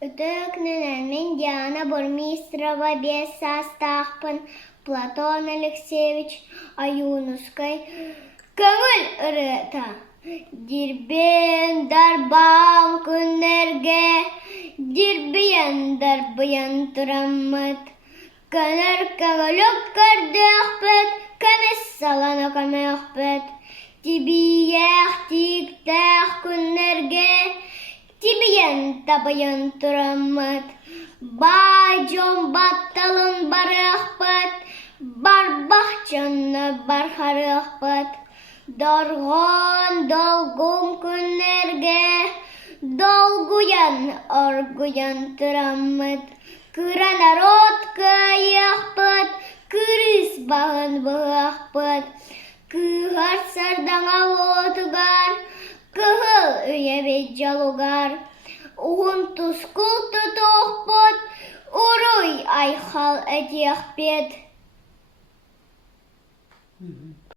Үтөкненен мен Диана Бурмистрова бес састақпын, Платон Алексеевич Аюнускай көңіл ырыта. Дирбен дарбан күннерге, дирбиен дарбыян тұрамыд. Көнір көңілік көрдіқпіт, көміс саланы көміқпіт. Тибиех тиктех күннерге, тибиен табыян тұрамыд. Байжон батталын барықпыт, барбақчаны бархарықпыт. Доргон долгун күннерге, долгуян оргуян тұрамыд. Кыра народ каяқпыт, кырыс бағын бұғақпыт. Кығар сардаңа отығар, кығыл үйебет жалугар. Уғын тұскул тұтуқпыт, ұруй айхал әтеқпет.